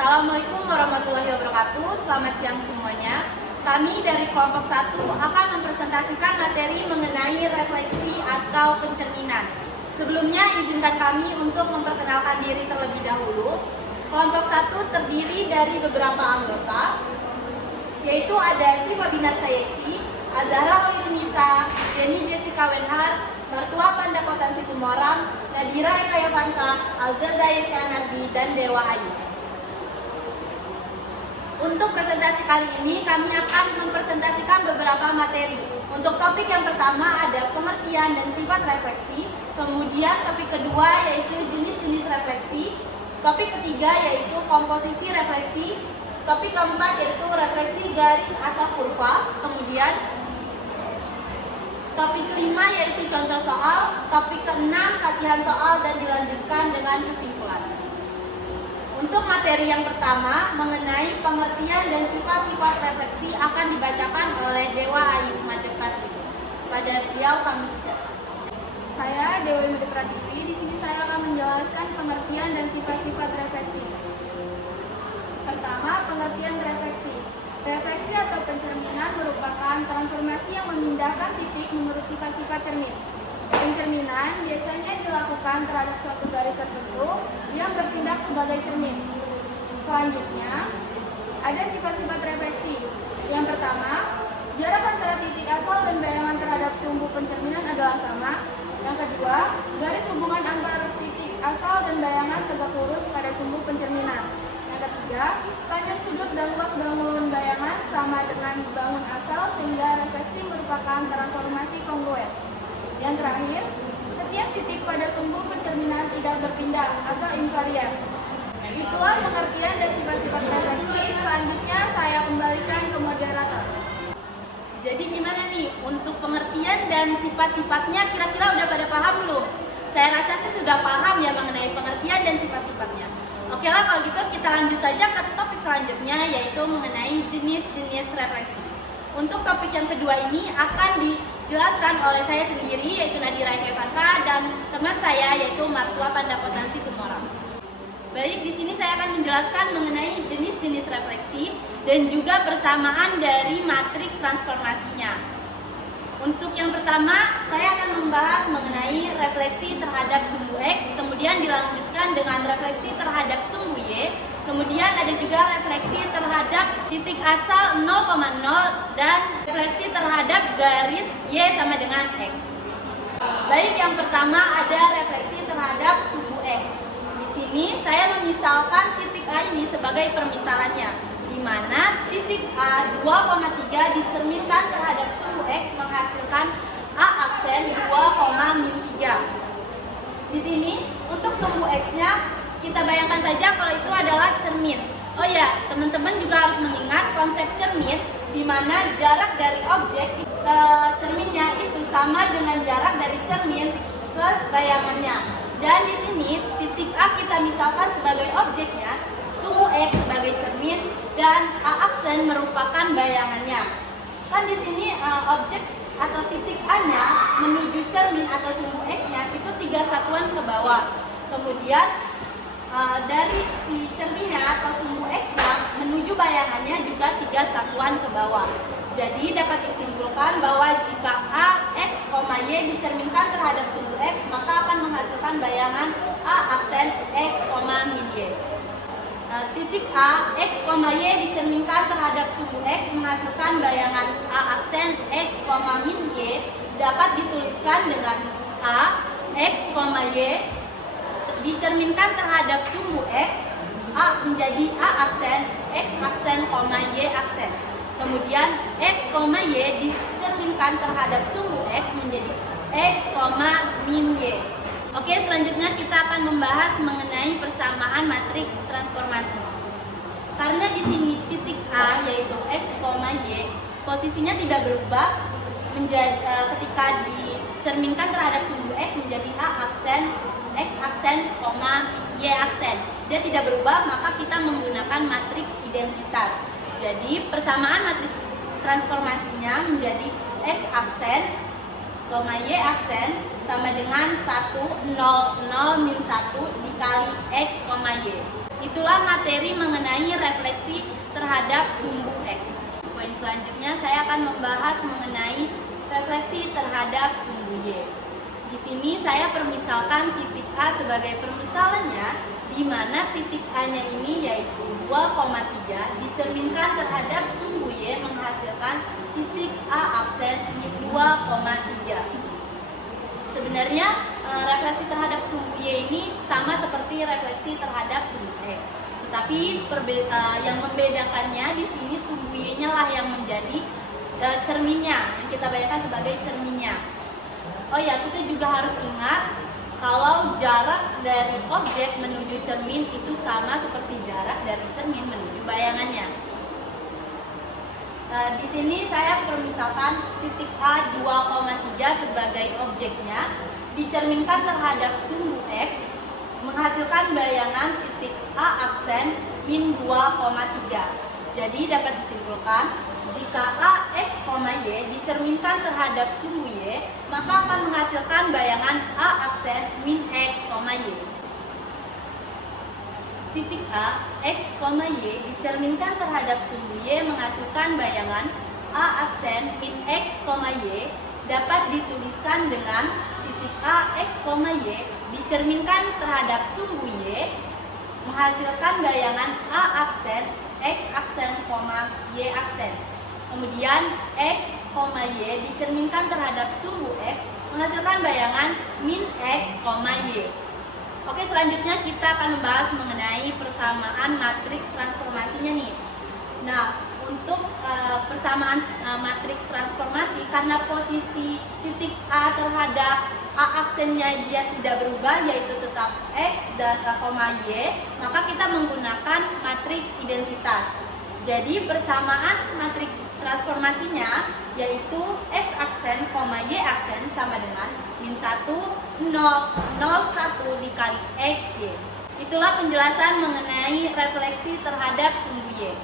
Assalamualaikum warahmatullahi wabarakatuh. Selamat siang semuanya. Kami dari kelompok 1 akan mempresentasikan materi mengenai refleksi atau pencerminan. Sebelumnya izinkan kami untuk memperkenalkan diri terlebih dahulu. Kelompok 1 terdiri dari beberapa anggota, yaitu ada Syifa Binar Sayeti, Azahra Hoirunisa, Jenny Jessica Wenhar, Martua Pandapotan Situmoram, Nadira Eka Yavanka, Alzaza Yesyanardi, dan Dewa Ayu. Untuk presentasi kali ini kami akan mempresentasikan beberapa materi. Untuk topik yang pertama ada pengertian dan sifat refleksi, kemudian topik kedua yaitu jenis-jenis refleksi, topik ketiga yaitu komposisi refleksi, topik keempat yaitu refleksi garis atau kurva, kemudian topik kelima yaitu contoh soal, topik keenam latihan soal, dan dilanjutkan dengan kesimpulan. Untuk materi yang pertama mengenai pengertian dan sifat-sifat refleksi akan dibacakan oleh Dewa Ayu Madepratiwi. Pada beliau kami silakan. Saya Dewa Madepratiwi. Di sini saya akan menjelaskan pengertian dan sifat-sifat refleksi. Pertama, pengertian refleksi. Refleksi atau pencerminan merupakan transformasi yang memindahkan titik menurut sifat-sifat cermin. Pencerminan biasanya dilakukan terhadap suatu garis tertentu yang bertindak sebagai cermin. Selanjutnya, ada sifat-sifat refleksi. Yang pertama, jarak antara titik asal dan bayangan terhadap sumbu pencerminan adalah sama. Yang kedua, garis hubungan antara titik asal dan bayangan tegak lurus pada sumbu pencerminan. Yang ketiga, panjang sudut dan luas bangun bayangan sama dengan bangun asal sehingga refleksi merupakan transformasi kongruen. Yang terakhir, setiap titik pada sumbu pencerminan tidak berpindah atau invarian. Itulah pengertian dan sifat-sifat refleksi. Selanjutnya saya kembalikan ke moderator. Jadi gimana nih untuk pengertian dan sifat-sifatnya, kira-kira udah pada paham belum? Saya rasa sih sudah paham ya mengenai pengertian dan sifat-sifatnya. Oke lah, kalau gitu kita lanjut saja ke topik selanjutnya, yaitu mengenai jenis-jenis refleksi. Untuk topik yang kedua ini akan dijelaskan oleh saya sendiri, yaitu Nadira Eka Yavanka, dan teman saya yaitu Martua Pandapotan Situmoram. Baik, di sini saya akan menjelaskan mengenai jenis-jenis refleksi dan juga persamaan dari matriks transformasinya. Untuk yang pertama, saya akan membahas mengenai refleksi terhadap sumbu X, kemudian dilanjutkan dengan refleksi terhadap sumbu Y, kemudian ada juga refleksi terhadap titik asal 0,0 dan refleksi terhadap garis Y sama dengan X. Baik, yang pertama ada refleksi terhadap sumbu X. Di sini saya memisalkan titik A ini sebagai permisalannya, di mana titik A 2,3 dicerminkan terhadap sumbu X menghasilkan A aksen 2,-3. Di sini untuk sumbu X-nya kita bayangkan saja kalau itu adalah cermin. Oh ya, teman-teman juga harus mengingat konsep cermin, di mana jarak dari objek ke cerminnya itu sama dengan jarak dari cermin ke bayangannya. Dan di sini titik A kita misalkan sebagai objeknya, sumbu X sebagai cermin, dan A aksen merupakan bayangannya. Kan di sini objek atau titik A-nya menuju cermin atau sumbu X-nya itu 3 satuan ke bawah. Kemudian dari si cerminnya atau sumbu X-nya menuju bayangannya juga 3 satuan ke bawah. Jadi dapat disimpulkan bahwa jika A, X, Y dicerminkan terhadap sumbu X, maka akan menghasilkan bayangan A aksen X, min Y. Titik A, X, Y dicerminkan terhadap sumbu X menghasilkan bayangan A aksen X, min Y dapat dituliskan dengan A, X, Y dicerminkan terhadap sumbu X, A menjadi A aksen, X aksen, Y aksen. Kemudian X, Y dicerminkan terhadap sumbu X menjadi X, min Y. Oke, selanjutnya kita akan membahas mengenai persamaan matriks transformasi. Karena di sini titik A yaitu X, Y posisinya tidak berubah ketika dicerminkan terhadap sumbu X menjadi A aksen, X aksen, Y aksen. Dia tidak berubah, maka kita menggunakan matriks identitas. Jadi persamaan matriks transformasinya menjadi X aksen, Y aksen sama dengan 1, 0, 0, min 1 dikali X, Y. Itulah materi mengenai refleksi terhadap sumbu X. Poin selanjutnya saya akan membahas mengenai refleksi terhadap sumbu Y. Di sini saya permisalkan titik A sebagai permisalannya, di mana titik A-nya ini yaitu 2,3 dicerminkan terhadap sumbu Y menghasilkan titik A aksen 2,3. Sebenarnya refleksi terhadap sumbu Y ini sama seperti refleksi terhadap sumbu X. Tetapi yang membedakannya di sini sumbu Y-nya lah yang menjadi cerminnya, yang kita bayangkan sebagai cerminnya. Oh ya, kita juga harus ingat kalau jarak dari objek menuju cermin itu sama seperti jarak dari cermin menuju bayangannya. Di sini saya permisalkan titik A 2,3 sebagai objeknya dicerminkan terhadap sumbu X menghasilkan bayangan titik A aksen min 2,3. Jadi dapat disimpulkan jika A, X, Y dicerminkan terhadap sumbu Y, maka akan menghasilkan bayangan A aksen min X, Y. Titik A, X, Y dicerminkan terhadap sumbu Y menghasilkan bayangan A aksen min X, Y dapat dituliskan dengan titik A, X, Y dicerminkan terhadap sumbu Y menghasilkan bayangan A aksen, X aksen, Y aksen. Kemudian X, Y dicerminkan terhadap sumbu X menghasilkan bayangan min X, Y. Oke, selanjutnya kita akan membahas mengenai persamaan matriks transformasinya nih. Nah, untuk persamaan matriks transformasi, karena posisi titik A terhadap A aksennya dia tidak berubah, yaitu tetap X dan Y, maka kita menggunakan matriks identitas. Jadi persamaan matriks transformasinya yaitu X aksen, Y aksen sama dengan min 1, 0, 0, 1 dikali X, Y. Itulah penjelasan mengenai refleksi terhadap sumbu Y.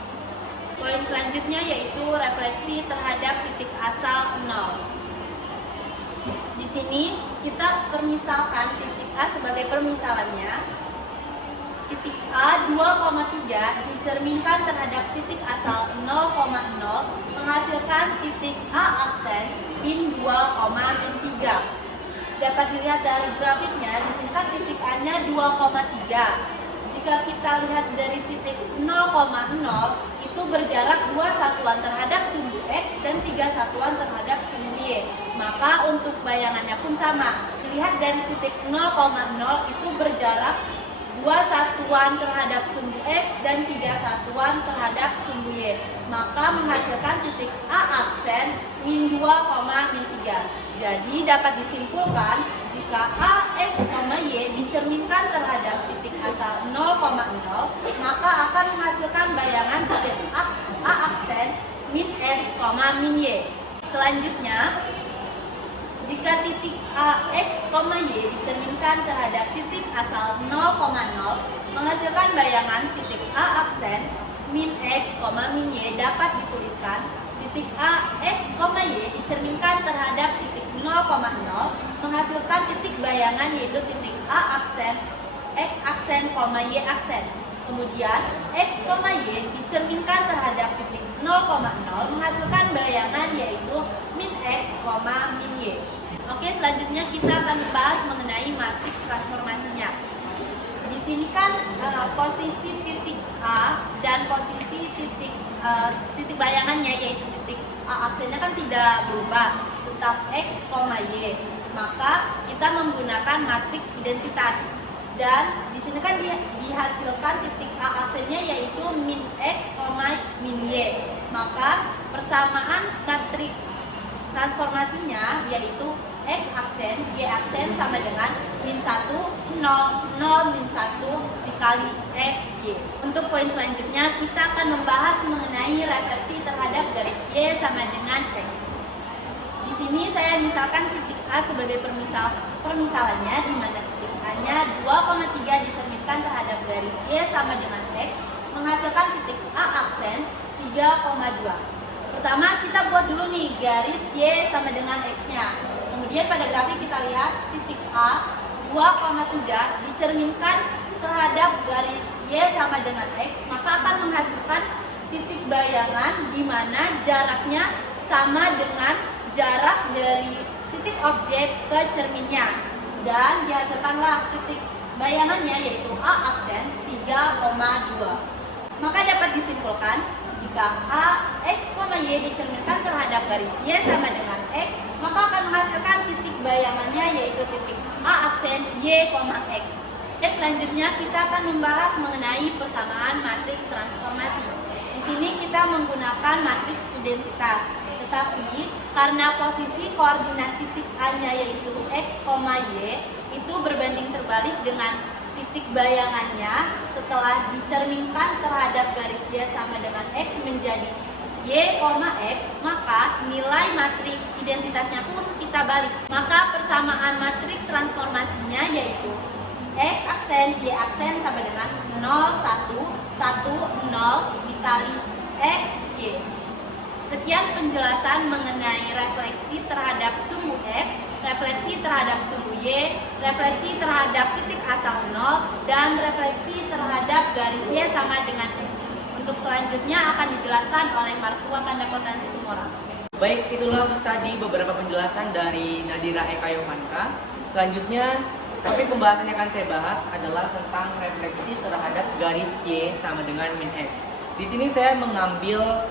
Poin selanjutnya yaitu refleksi terhadap titik asal 0. Di sini kita permisalkan titik A sebagai permisalannya. Titik A 2,3 dicerminkan terhadap titik asal 0,0 menghasilkan titik A aksen min 2,3. Dapat dilihat dari grafiknya, di sini kan titik A-nya 2,3. Jika kita lihat dari titik 0,0 itu berjarak 2 satuan terhadap sumbu X dan 3 satuan terhadap sumbu Y. Maka untuk bayangannya pun sama. Dilihat dari titik 0,0 itu berjarak 2 satuan terhadap sumbu X dan 3 satuan terhadap sumbu Y. Maka menghasilkan titik A aksen min 2,3. Jadi dapat disimpulkan jika A, X, Y dicerminkan terhadap titik asal 0,0, maka akan menghasilkan bayangan titik A aksen min X, min Y. Selanjutnya, jika titik A, X, Y dicerminkan terhadap titik asal 0,0 menghasilkan bayangan titik A aksen min X, min Y dapat dituliskan titik A, X, Y dicerminkan terhadap titik 0,0 menghasilkan titik bayangan yaitu titik A aksen, X aksen, Y aksen. Kemudian X, Y dicerminkan terhadap titik 0,0 menghasilkan bayangan yaitu min X, min Y. Oke, selanjutnya kita akan membahas mengenai matriks transformasinya. Di sini kan posisi titik A dan posisi titik bayangannya yaitu titik A aksennya kan tidak berubah, tetap X, Y. Maka kita menggunakan matriks identitas. Dan di sini kan dihasilkan titik A aksennya yaitu min X, min Y. Maka persamaan matriks transformasinya yaitu X aksen, Y aksen sama dengan min 1, 0, 0, min 1 dikali X, Y. Untuk poin selanjutnya kita akan membahas mengenai refleksi terhadap garis Y sama dengan X. Di sini saya misalkan titik A sebagai permisalannya, di mana titik A-nya 2,3 dicerminkan terhadap garis Y sama dengan X, menghasilkan titik A aksen 3,2. Pertama kita buat dulu nih garis Y sama dengan X-nya. Kemudian pada grafik kita lihat titik A 2,3 dicerminkan terhadap garis Y sama dengan X, maka akan menghasilkan titik bayangan di mana jaraknya sama dengan jarak dari titik objek ke cerminnya. Dan dihasilkanlah titik bayangannya yaitu A aksen 3,2. Maka dapat disimpulkan jika A, X, Y dicerminkan terhadap garis Y sama dengan X, maka akan menghasilkan titik bayangannya yaitu titik A aksen Y, X. Selanjutnya kita akan membahas mengenai persamaan matriks transformasi. Di sini kita menggunakan matriks identitas, tetapi karena posisi koordinat titik A-nya yaitu X, Y itu berbanding terbalik dengan titik bayangannya setelah dicerminkan terhadap garis Y sama dengan X menjadi Y, X, maka nilai matriks identitasnya pun kita balik. Maka persamaan matriks transformasinya yaitu X aksen Y aksen sama dengan 0, 1, 1, 0 dikali X, Y. Sekian penjelasan mengenai refleksi terhadap sumbu X, refleksi terhadap sumbu Y, refleksi terhadap titik asal 0, dan refleksi terhadap garis Y sama dengan X. Untuk selanjutnya akan dijelaskan oleh Martua Pandapota Situmorang. Baik, itulah tadi beberapa penjelasan dari Nadira Eka Yovanka. Selanjutnya, topik pembahasan yang akan saya bahas adalah tentang refleksi terhadap garis Y sama dengan min X. Di sini saya mengambil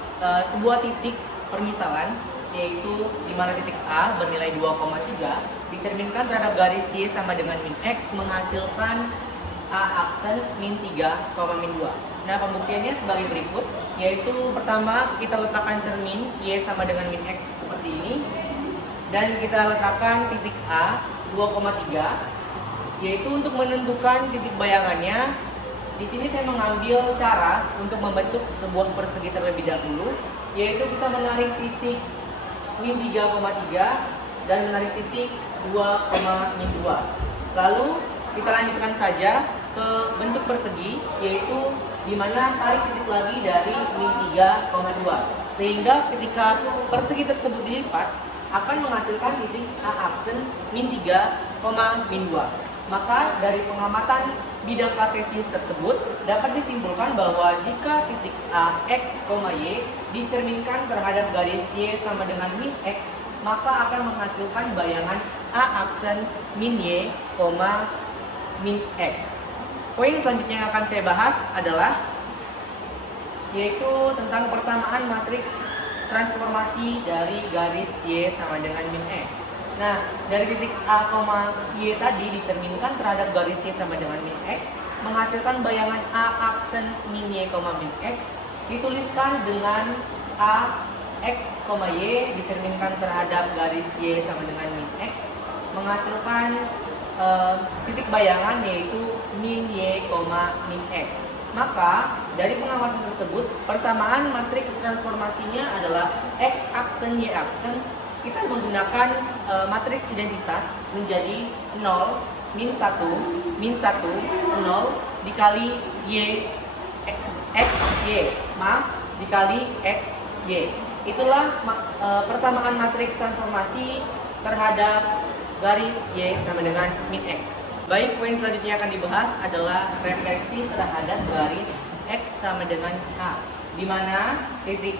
sebuah titik permisalan, yaitu di mana titik A bernilai 2,3 dicerminkan terhadap garis Y sama dengan min X menghasilkan A aksen min 3, min 2. Nah, pembuktiannya sebagai berikut, yaitu pertama kita letakkan cermin Y sama dengan min X seperti ini, dan kita letakkan titik A 2,3, yaitu untuk menentukan titik bayangannya. Di sini saya mengambil cara untuk membentuk sebuah persegi terlebih dahulu, yaitu kita menarik titik min 3,3 dan menarik titik 2,2. Lalu kita lanjutkan saja ke bentuk persegi, yaitu di mana tarik titik lagi dari min 3,2, sehingga ketika persegi tersebut dilipat akan menghasilkan titik A aksen min 3, min 2. Maka dari pengamatan bidang kartesius tersebut dapat disimpulkan bahwa jika titik A, X, Y dicerminkan terhadap garis Y sama dengan min X, maka akan menghasilkan bayangan A aksen min Y, min X. Poin selanjutnya yang akan saya bahas adalah yaitu tentang persamaan matriks transformasi dari garis Y sama dengan min X. Nah, dari titik A, Y tadi dicerminkan terhadap garis Y sama dengan min X, menghasilkan bayangan A aksen min Y, min X, dituliskan dengan A, X, Y dicerminkan terhadap garis Y sama dengan min X, menghasilkan titik bayangan yaitu min Y, min X. Maka, dari pengamatan tersebut, persamaan matriks transformasinya adalah X aksen Y aksen. Kita menggunakan matriks identitas menjadi 0, min 1, 0 dikali Y, X, Y, dikali X, Y. Itulah persamaan matriks transformasi terhadap garis Y sama dengan min X. Baik, poin selanjutnya akan dibahas adalah refleksi terhadap garis X sama dengan A, di mana titik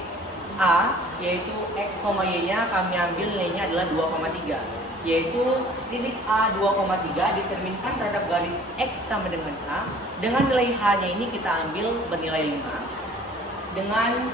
A yaitu X, Y-nya kami ambil nilainya adalah 2,3, yaitu titik A 2,3 dicerminkan terhadap garis X sama dengan A dengan nilai H-nya ini kita ambil bernilai 5 dengan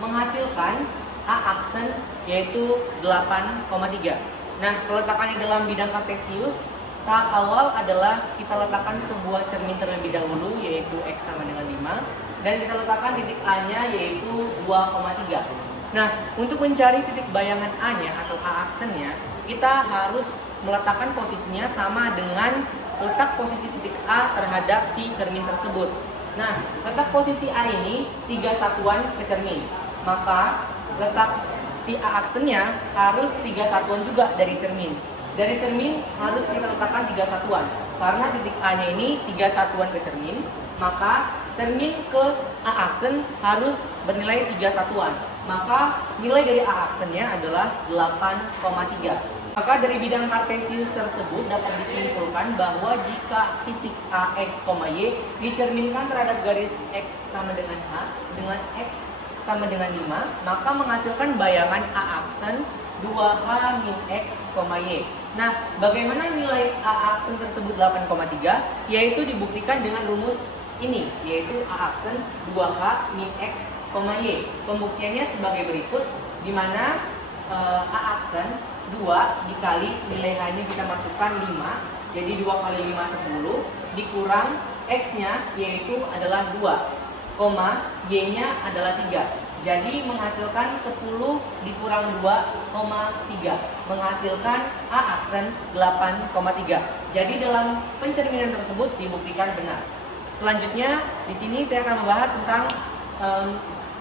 menghasilkan A aksen yaitu 8,3. Nah, peletakannya dalam bidang kartesius, tahap awal adalah kita letakkan sebuah cermin terlebih dahulu yaitu X sama dengan 5 dan kita letakkan titik A-nya yaitu 2,3. Nah, untuk mencari titik bayangan A-nya atau A aksennya, kita harus meletakkan posisinya sama dengan letak posisi titik A terhadap si cermin tersebut. Nah, letak posisi A ini 3 satuan ke cermin. Maka, letak si A aksennya harus 3 satuan juga dari cermin. Dari cermin harus kita letakkan 3 satuan. Karena titik A-nya ini 3 satuan ke cermin, maka cermin ke A aksen harus bernilai 3 satuan. Maka nilai dari A aksennya adalah 8,3. Maka dari bidang kartesius tersebut dapat disimpulkan bahwa jika titik A, X, Y dicerminkan terhadap garis X sama dengan H, dengan X sama dengan 5, maka menghasilkan bayangan A aksen 2H min X, Y. Nah, bagaimana nilai A aksen tersebut 8,3? Yaitu dibuktikan dengan rumus ini, yaitu A aksen 2H min X, Y. Pembuktiannya sebagai berikut, di mana A aksen 2 dikali nilai H-nya kita masukkan 5, jadi 2 kali 5 10, dikurang X-nya yaitu adalah 2, Y-nya adalah 3. Jadi menghasilkan 10 dikurang 2,3, menghasilkan A aksen 8,3. Jadi dalam pencerminan tersebut dibuktikan benar. Selanjutnya di sini saya akan membahas tentang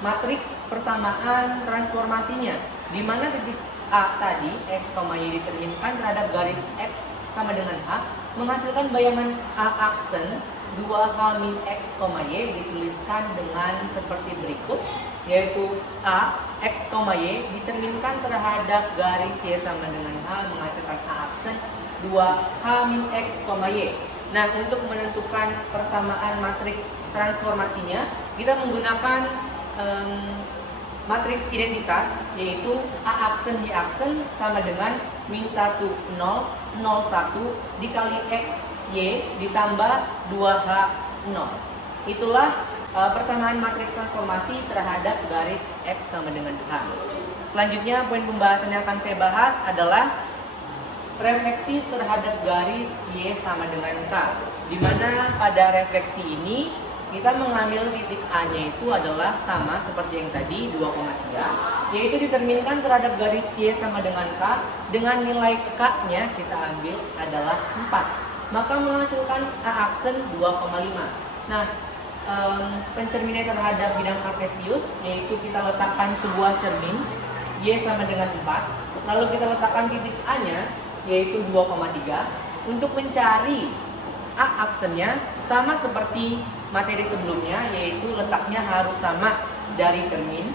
matriks persamaan transformasinya, di mana titik A tadi X, Y dicerminkan terhadap garis X sama dengan H, menghasilkan bayangan A aksen 2H min X, Y dituliskan dengan seperti berikut, yaitu A, X, Y dicerminkan terhadap garis Y sama dengan H, menghasilkan A aksen 2H min X, Y. Nah, untuk menentukan persamaan matriks transformasinya, kita menggunakan matriks identitas, yaitu A aksen Y aksen sama dengan min 1, 0, 0, 1 dikali X, Y ditambah 2H, 0. Itulah persamaan matriks transformasi terhadap garis X sama dengan H. Selanjutnya, poin pembahasan yang akan saya bahas adalah refleksi terhadap garis Y sama dengan K, di mana pada refleksi ini kita mengambil titik A-nya itu adalah sama seperti yang tadi 2,3, yaitu diterminkan terhadap garis Y sama dengan K, dengan nilai K-nya kita ambil adalah 4, maka menghasilkan A aksen 2,5. Nah, pencerminan terhadap bidang kartesius, yaitu kita letakkan sebuah cermin Y sama dengan 4, lalu kita letakkan titik A-nya yaitu 2,3. Untuk mencari A aksennya sama seperti materi sebelumnya, yaitu letaknya harus sama dari cermin.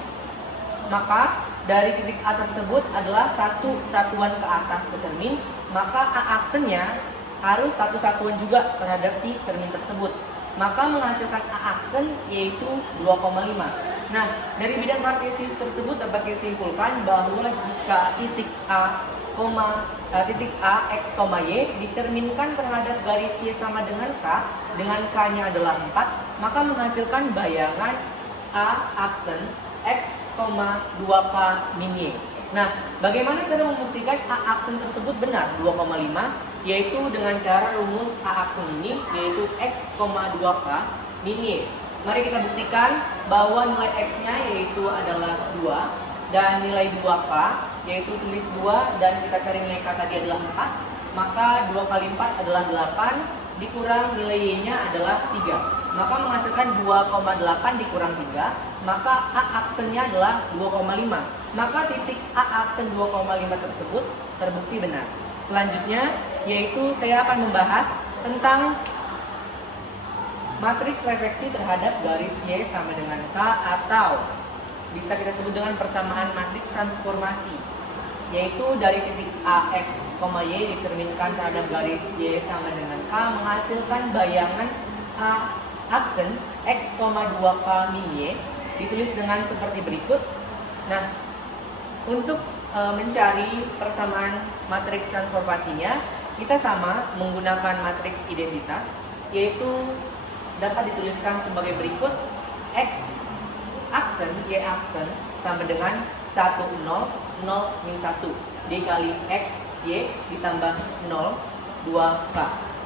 Maka dari titik A tersebut adalah satu satuan ke atas ke cermin, maka A aksennya harus satu satuan juga terhadap si cermin tersebut, maka menghasilkan A aksen yaitu 2,5. Nah, dari bidang kartesius tersebut dapat disimpulkan bahwa jika titik A, X, Y dicerminkan terhadap garis Y sama dengan K, dengan K-nya adalah 4, maka menghasilkan bayangan A aksen X, 2K min Y. Nah, bagaimana cara membuktikan A aksen tersebut benar 2,5? Yaitu dengan cara rumus A aksen ini, yaitu X, 2K min Y. Mari kita buktikan bahwa nilai X-nya yaitu adalah 2, dan nilai 2K yaitu tulis 2 dan kita cari nilai K tadi adalah 4, maka 2 kali 4 adalah 8, dikurang nilai Y-nya adalah 3, maka menghasilkan 2,8 dikurang 3, maka A aksennya adalah 2,5, maka titik A aksen 2,5 tersebut terbukti benar. Selanjutnya yaitu saya akan membahas tentang matriks refleksi terhadap garis Y sama dengan K, atau bisa kita sebut dengan persamaan matriks transformasi, yaitu dari titik A, X, Y dicerminkan terhadap garis Y sama dengan K, menghasilkan bayangan A aksen X, 2K min Y, ditulis dengan seperti berikut. Nah, untuk mencari persamaan matriks transformasinya, kita sama menggunakan matriks identitas, yaitu dapat dituliskan sebagai berikut. X aksen Y aksen sama dengan 1, 0, 0, min 1 dikali X, Y ditambah 0, 2K.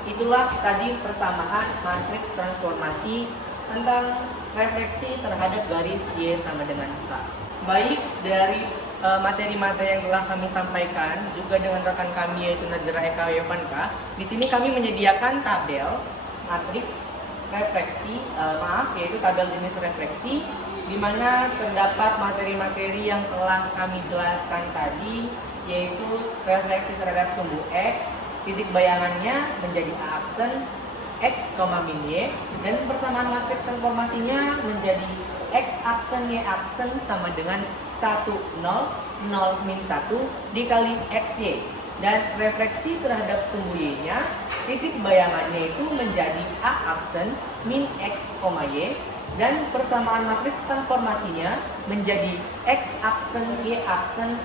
Itulah tadi persamaan matriks transformasi tentang refleksi terhadap garis Y sama dengan K. Baik, dari materi-materi yang telah kami sampaikan juga dengan rekan kami yaitu Nadira Eka Yofanka, di sini kami menyediakan tabel matriks refleksi, yaitu tabel jenis refleksi, di mana terdapat materi-materi yang telah kami jelaskan tadi, yaitu refleksi terhadap sumbu X, titik bayangannya menjadi A aksen X, min Y, dan persamaan matriks transformasinya menjadi X aksen Y aksen sama dengan 1, 0, 0, min 1 dikali XY. dan refleksi terhadap sumbu Y-nya, titik bayangannya itu menjadi A aksen min X, Y, dan persamaan matriks transformasinya menjadi X aksen Y aksen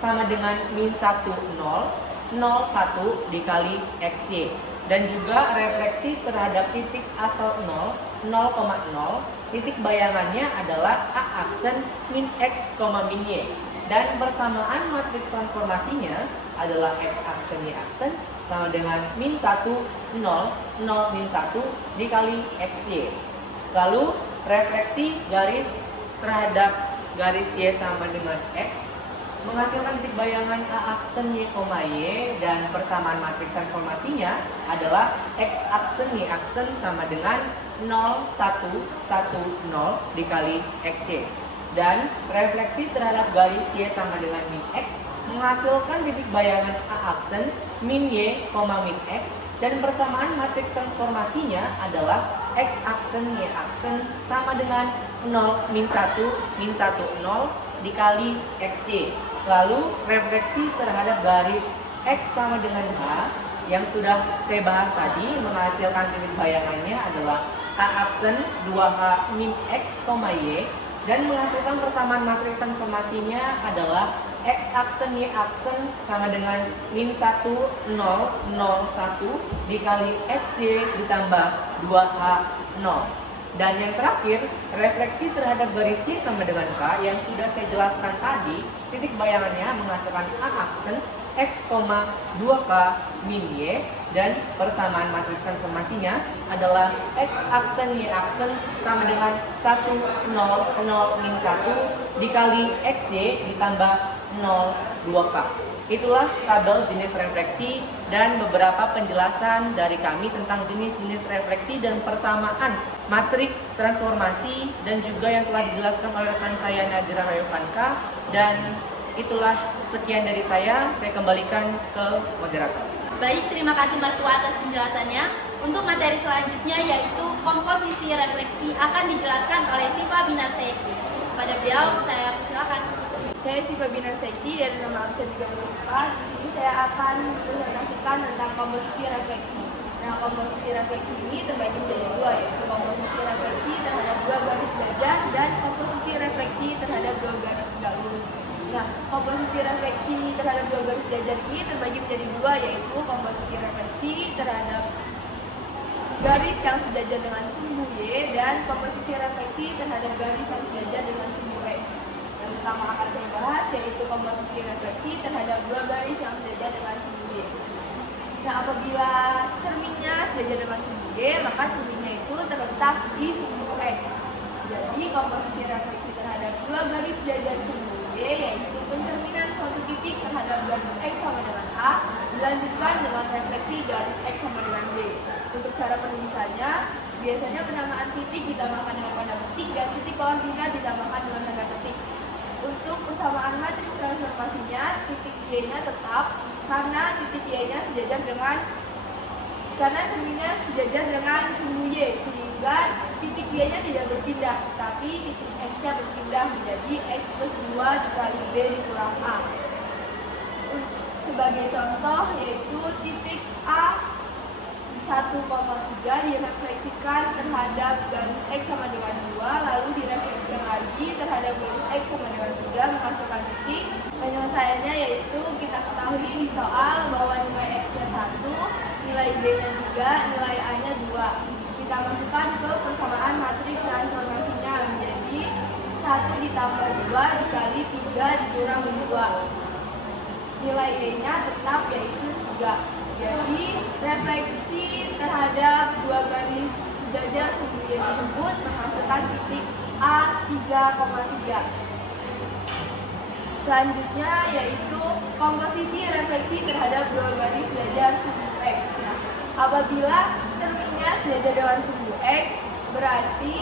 sama dengan min 1, 0, 0, 1 dikali XY. Dan juga refleksi terhadap titik asal 0, 0,0, titik bayangannya adalah A aksen min X, min Y. Dan persamaan matriks transformasinya adalah X aksen Y aksen sama dengan min 1, 0, 0, min 1 dikali XY. Lalu refleksi garis terhadap garis Y sama dengan X menghasilkan titik bayangan A aksen Y, Y, dan persamaan matriks transformasinya adalah X aksen Y aksen sama dengan 0, 1, 1, 0 dikali XY. Dan refleksi terhadap garis Y sama dengan min X menghasilkan titik bayangan A aksen min Y, min X, dan persamaan matriks transformasinya adalah X aksen Y aksen sama dengan 0, min 1, 0 dikali XY. Lalu refleksi terhadap garis X sama dengan H yang sudah saya bahas tadi menghasilkan titik bayangannya adalah A aksen 2H min X, Y, dan menghasilkan persamaan matriks transformasinya adalah X aksen Y aksen sama dengan min 1, 0, 0, 1 dikali XY ditambah 2H, 0. Dan yang terakhir, refleksi terhadap garis Y sama dengan K yang sudah saya jelaskan tadi, titik bayangannya menghasilkan A aksen X, 2K min Y, dan persamaan matriks transformasinya adalah X aksen Y aksen sama dengan 1, 0, 0, min 1 dikali XY ditambah 0, 2K. Itulah tabel jenis refleksi dan beberapa penjelasan dari kami tentang jenis-jenis refleksi dan persamaan matriks transformasi, dan juga yang telah dijelaskan oleh rekan saya Nadira Rayofanka. Dan itulah sekian dari saya kembalikan ke moderator. Baik, terima kasih Martua atas penjelasannya. Untuk materi selanjutnya yaitu komposisi refleksi akan dijelaskan oleh Siva Binar Sekti. Pada beliau saya persilakan. Saya Siva Binar Sekti dari nama absen 34. Di sini saya akan mempresentasikan tentang komposisi refleksi. Nah, komposisi refleksi ini terbagi menjadi dua, yaitu komposisi refleksi terhadap dua garis gajah dan komposisi refleksi terhadap dua garis tegak lurus. Nah, komposisi refleksi terhadap dua garis gajah ini terbagi menjadi dua, yaitu komposisi refleksi terhadap garis yang sejajar dengan sumbu Y dan komposisi refleksi terhadap garis yang sejajar dengan sumbu X. Yang pertama akan saya bahas yaitu komposisi refleksi terhadap dua garis yang sejajar dengan sumbu Y. Nah, apabila cerminnya sejajar dengan sumbu Y, maka cerminnya itu terletak di sumbu X. Jadi, komposisi refleksi terhadap dua garis sejajar sumbu Y yaitu pencerminan suatu titik terhadap garis X sama dengan A dilanjutkan dengan refleksi garis X sama dengan B. Untuk cara penulisannya, biasanya penamaan titik ditambahkan dengan tanda petik dan titik koordinat ditambahkan dengan tanda petik. Untuk persamaan matriks transformasinya, titik Y-nya tetap karena titik Y-nya sejajar dengan sejajar dengan sumbu Y, sehingga titik Y-nya tidak berpindah, tapi titik X-nya berpindah menjadi X plus 2 dikali B dikurang A. Sebagai contoh yaitu titik A 1,3 direfleksikan terhadap garis X sama dengan 2, lalu direfleksikan lagi terhadap garis X sama dengan 3 menghasilkan titik. Penyelesaiannya yaitu kita ketahui di soal bahwa nilai X-nya 1, nilai B-nya 3, nilai A-nya 2. Kita masukkan ke persamaan matriks transformasinya menjadi 1 ditambah 2 dikali 3 dikurang 2. Nilai Y-nya tetap yaitu 3. Jadi, refleksi terhadap dua garis sejajar sumbu Y tersebut menghasilkan titik A 3,3. Selanjutnya yaitu komposisi refleksi terhadap dua garis sejajar sumbu X. Nah, apabila cerminnya sejajar dengan sumbu X, berarti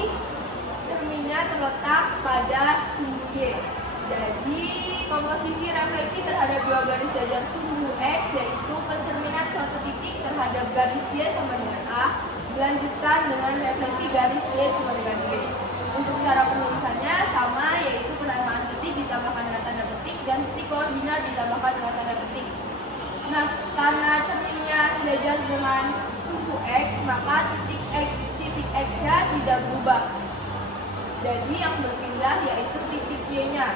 cerminnya terletak pada sumbu Y. Jadi, komposisi refleksi terhadap dua garis sejajar sumbu X yaitu pencerminan suatu titik terhadap garis Y sama dengan A dilanjutkan dengan refleksi garis Y sama dengan B. Untuk cara penulisannya sama, yaitu penamaan titik ditambahkan dengan tanda petik dan titik koordinat ditambahkan dengan tanda petik. Nah, sejajar dengan sumbu X, maka titik X-nya tidak berubah. Jadi yang berpindah yaitu titik Y-nya.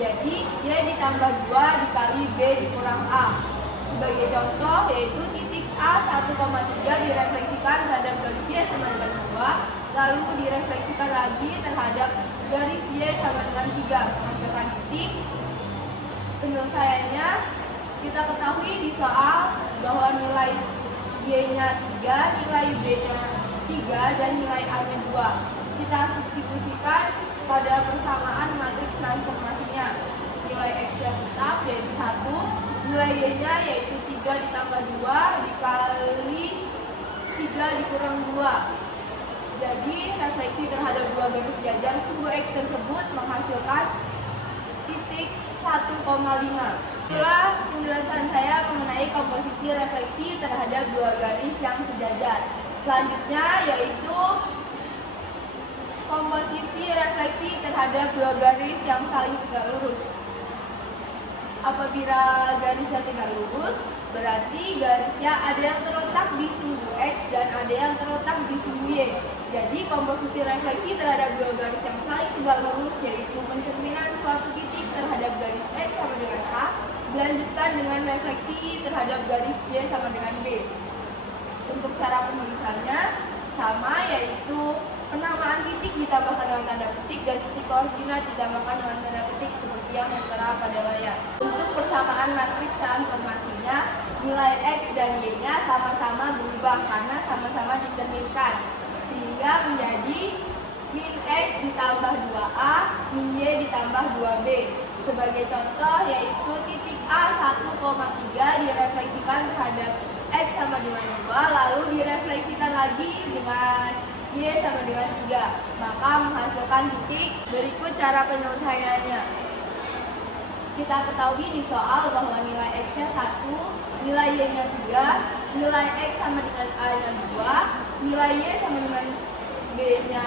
Jadi Y ditambah 2 dikali B dikurang A. Sebagai contoh yaitu titik A 1,3 direfleksikan terhadap garis Y sama dengan 2, lalu direfleksikan lagi terhadap garis Y sama dengan 3, menghasilkan titik. Penyelesaiannya kita ketahui di soal bahwa nilai Y-nya 3, nilai B-nya 3, dan nilai A-nya 2. Kita substitusikan pada persamaan matriks transformasinya. Nilai X-nya tetap yaitu 1, nilai Y-nya yaitu 3 ditambah 2 dikali 3 dikurang 2. Jadi refleksi terhadap dua garis jajar sumbu X tersebut menghasilkan titik 1,5. Itulah penjelasan saya mengenai komposisi refleksi terhadap dua garis yang sejajar. Selanjutnya yaitu komposisi refleksi terhadap dua garis yang saling tegak lurus. Apabila garisnya tegak lurus, berarti garisnya ada yang terletak di sumbu X dan ada yang terletak di sumbu Y. Jadi komposisi refleksi terhadap dua garis yang saling tegak lurus yaitu pencerminan suatu titik terhadap garis X sama dengan A, dilanjutkan dengan refleksi terhadap garis Y sama dengan B. Untuk cara penulisannya sama, yaitu penamaan titik ditambahkan dengan tanda petik dan titik koordinat ditambahkan dengan tanda petik seperti yang tertera pada layar. Untuk persamaan matriks transformasinya, nilai X dan Y-nya sama-sama berubah karena sama-sama diterminkan, sehingga menjadi min X ditambah 2A, min Y ditambah 2B. Sebagai contoh yaitu titik A 1,3 direfleksikan terhadap X sama dengan 2, lalu direfleksikan lagi dengan Y sama dengan 3, maka menghasilkan titik. Berikut cara penyelesaiannya. Kita ketahui di soal bahwa nilai X-nya 1, nilai Y-nya 3, nilai X sama dengan A-nya 2, nilai Y sama dengan B-nya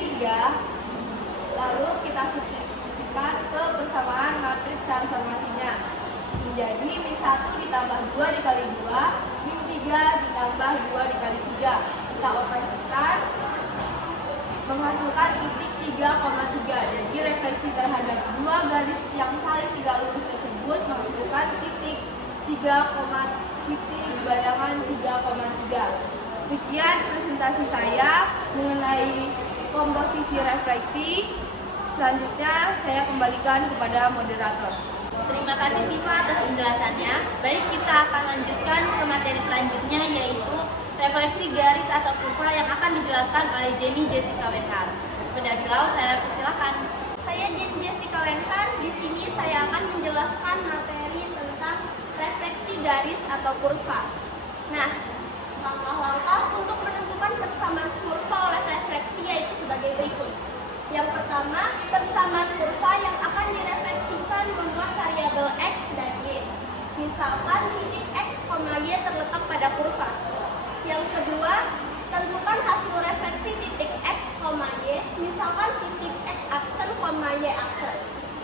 3, lalu kita substitusikan ke persamaan matriks transformasinya. Menjadi min 1 ditambah 2 dikali 2, min 3 ditambah 2 dikali 3. Kita operasikan menghasilkan titik 3,3. Jadi refleksi terhadap dua garis yang saling tegak lurus tersebut menghasilkan titik 3, titik bayangan 3,3. Sekian presentasi saya mengenai komposisi refleksi. Selanjutnya saya kembalikan kepada moderator. Terima kasih Siva atas penjelasannya. Baik, kita akan lanjutkan ke materi selanjutnya yaitu refleksi garis atau kurva yang akan dijelaskan oleh Jenny Jessica Wenhar. Pendabilau, saya persilakan. Saya Jenny Jessica Wenhar. Di sini saya akan menjelaskan materi tentang refleksi garis atau kurva. Nah, langkah-langkah untuk menentukan persamaan kurva oleh refleksi yaitu sebagai berikut. Yang pertama, persamaan kurva yang akan direfleksikan membuat variabel X dan Y. Misalkan titik X, Y terletak pada kurva. Yang kedua, tentukan hasil refleksi titik X, Y, misalkan titik X aksen, Y aksen.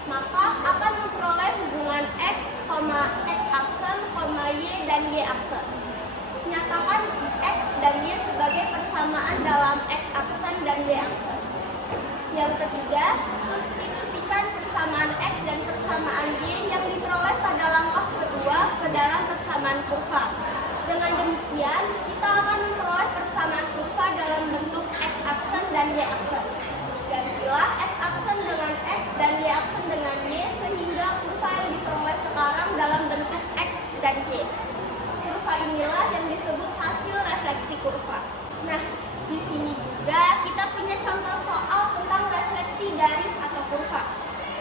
Maka akan memperoleh hubungan X, X aksen, Y, dan Y aksen. Nyatakan X dan Y sebagai persamaan dalam X aksen dan Y aksen. Yang ketiga, substitusikan persamaan X dan persamaan Y yang diperoleh pada langkah kedua ke dalam persamaan kurva. Dengan demikian, kita akan memperoleh persamaan kurva dalam bentuk X aksen dan Y aksen. Gantilah X aksen dengan X dan Y aksen dengan Y sehingga kurva yang diperoleh sekarang dalam bentuk X dan Y. Kurva inilah yang disebut hasil refleksi kurva. Nah, di sini juga kita punya contoh soal tentang refleksi garis atau kurva.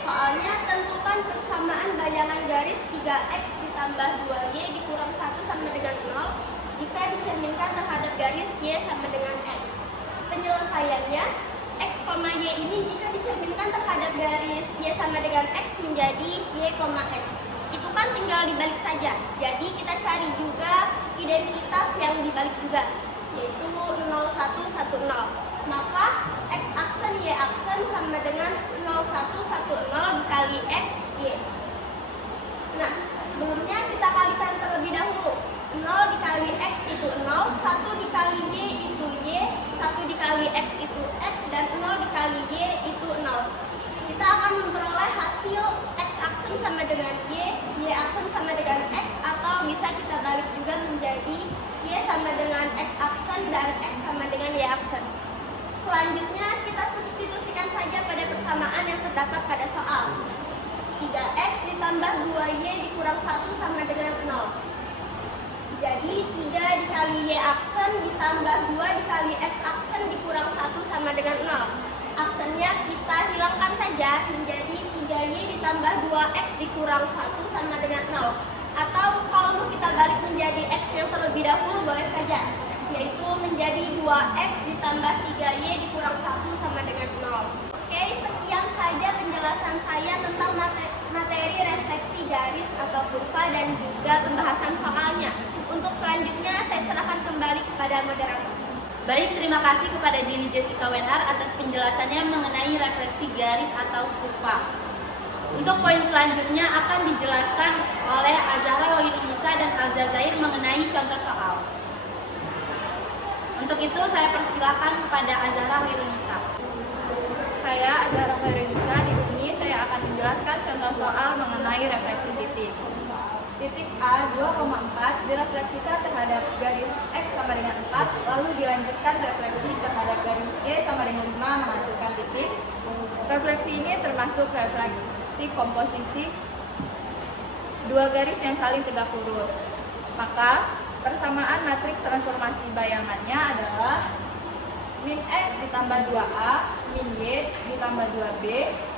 Soalnya tentukan persamaan bayangan garis 3X ditambah 2Y dikurang 1 sama dengan 0 jika dicerminkan terhadap garis Y sama dengan X. Penyelesaiannya, X, Y ini jika dicerminkan terhadap garis Y sama dengan X menjadi Y, X. Itu kan tinggal dibalik saja. Jadi kita cari juga identitas yang dibalik juga, yaitu 0, 1, 1, 0. Maka X aksen Y aksen sama dengan 0, 1, 1, 0 dikali X, Y. Nah, sebelumnya kita kalikan terlebih dahulu. 0 dikali X itu dengan Y aksen sama dengan X, atau bisa kita balik juga menjadi Y sama dengan X aksen dan X sama dengan Y aksen. Selanjutnya kita substitusikan saja pada persamaan yang terdapat pada soal. 3X ditambah 2Y dikurang 1 sama dengan 0. Jadi 3 dikali Y aksen ditambah 2 dikali X aksen dikurang 1 sama dengan 0. Aksennya kita hilangkan saja menjadi 3Y ditambah 2X dikurang 1 sama dengan 0. Atau kalau mau kita balik menjadi X yang terlebih dahulu boleh saja, yaitu menjadi 2X ditambah 3Y dikurang 1 sama dengan 0. Oke, sekian saja penjelasan saya tentang materi refleksi garis atau kurva dan juga pembahasan soalnya. Untuk selanjutnya saya serahkan kembali kepada moderator. Baik, terima kasih kepada Jenny Jessica Wenhar atas penjelasannya mengenai refleksi garis atau kurva. Untuk poin selanjutnya akan dijelaskan oleh Azahra Wahidunisa dan Azza Zair mengenai contoh soal. Untuk itu saya persilakan kepada Azahra Wahidunisa. Saya Azahra Wahidunisa. Di sini saya akan menjelaskan contoh soal mengenai refleksi titik. Titik A 2,4 direfleksikan terhadap garis X sama dengan 4, lalu dilanjutkan refleksi terhadap garis Y sama dengan 5 menghasilkan titik. Refleksi ini termasuk refleksi komposisi dua garis yang saling tegak lurus. Maka persamaan matriks transformasi bayangannya adalah min X ditambah 2A, min Y ditambah 2B,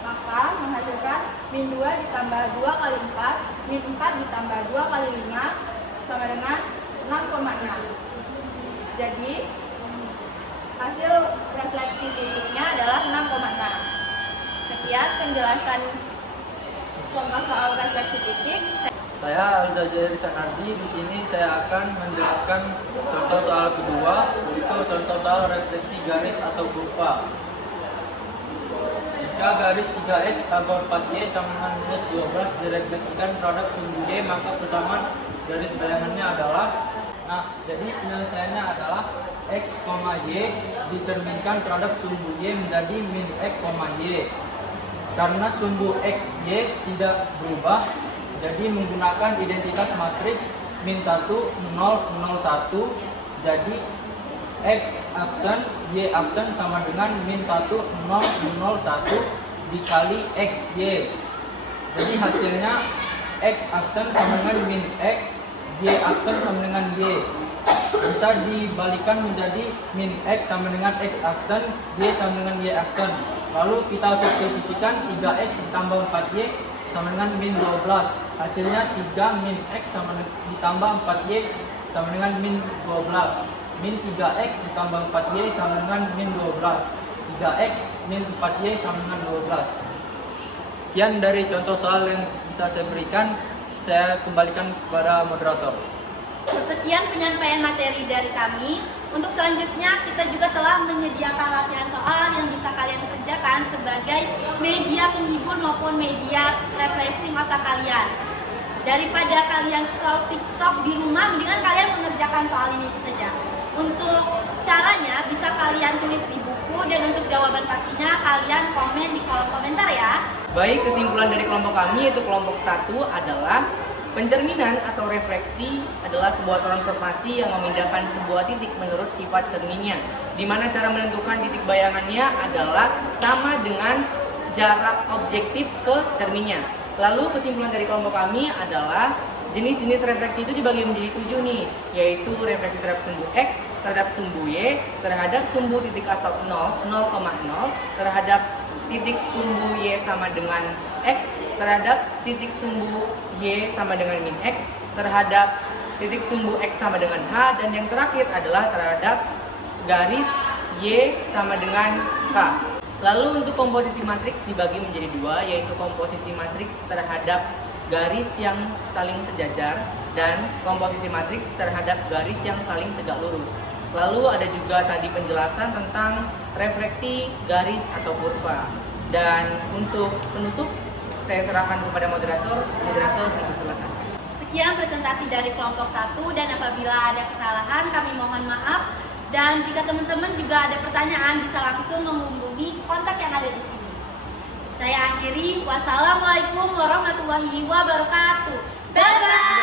maka menghasilkan min 2 ditambah 2 kali 4, min 4 ditambah 2 kali 5 sama dengan 6,6. Jadi hasil refleksi titiknya adalah 6,6. Sekian penjelasan contoh soal refleksi titik. Saya Alza Jair Sanardi. Di sini saya akan menjelaskan contoh soal kedua, yaitu contoh soal refleksi garis atau kurva. Jika garis 3X tambah 4Y sama dengan minus 12 direfleksikan terhadap sumbu Y, maka persamaan garis bayangannya adalah, jadi penyelesaiannya adalah X, Y dicerminkan terhadap sumbu Y menjadi min X, Y. Karena sumbu X, Y tidak berubah, jadi menggunakan identitas matriks min 1, 0, 0, 1, jadi X aksen, Y aksen sama dengan min 1, 0, 0, 1 dikali X, Y. Jadi hasilnya X aksen sama dengan min X, Y aksen sama dengan Y. Bisa dibalikan menjadi min X sama dengan X aksen, Y sama dengan Y aksen. Lalu kita substitusikan 3X ditambah 4Y sama dengan min 12. Hasilnya 3 min X sama ditambah 4Y sama dengan min 12. Min 3X ditambah 4Y sama dengan min 12. 3X min 4Y sama dengan 12. Sekian dari contoh soal yang bisa saya berikan. Saya kembalikan kepada moderator. Sekian penyampaian materi dari kami. Untuk selanjutnya kita juga telah menyediakan latihan soal yang bisa kalian kerjakan sebagai media penghibur maupun media refreshing otak kalian. Daripada kalian scroll TikTok di rumah, mendingan kalian mengerjakan soal ini saja. Untuk caranya bisa kalian tulis di buku, dan untuk jawaban pastinya kalian komen di kolom komentar ya. Baik, kesimpulan dari kelompok kami yaitu kelompok 1 adalah pencerminan atau refleksi adalah sebuah transformasi yang memindahkan sebuah titik menurut sifat cerminnya, di mana cara menentukan titik bayangannya adalah sama dengan jarak objektif ke cerminnya. Lalu kesimpulan dari kelompok kami adalah jenis-jenis refleksi itu dibagi menjadi 7 nih, yaitu refleksi terhadap sumbu X, terhadap sumbu Y, terhadap sumbu titik asal 0, 0,0, terhadap titik sumbu Y sama dengan X, terhadap titik sumbu Y sama dengan min X, terhadap titik sumbu X sama dengan H, dan yang terakhir adalah terhadap garis Y sama dengan K. Lalu untuk komposisi matriks dibagi menjadi 2, yaitu komposisi matriks terhadap garis yang saling sejajar dan komposisi matriks terhadap garis yang saling tegak lurus. Lalu ada juga tadi penjelasan tentang refleksi garis atau kurva. Dan untuk penutup saya serahkan kepada moderator. Moderator, silakan. Sekian presentasi dari kelompok 1, dan apabila ada kesalahan kami mohon maaf. Dan jika teman-teman juga ada pertanyaan bisa langsung menghubungi kontak yang ada di sini. Saya akhiri. Wassalamualaikum warahmatullahi wabarakatuh. Bye-bye.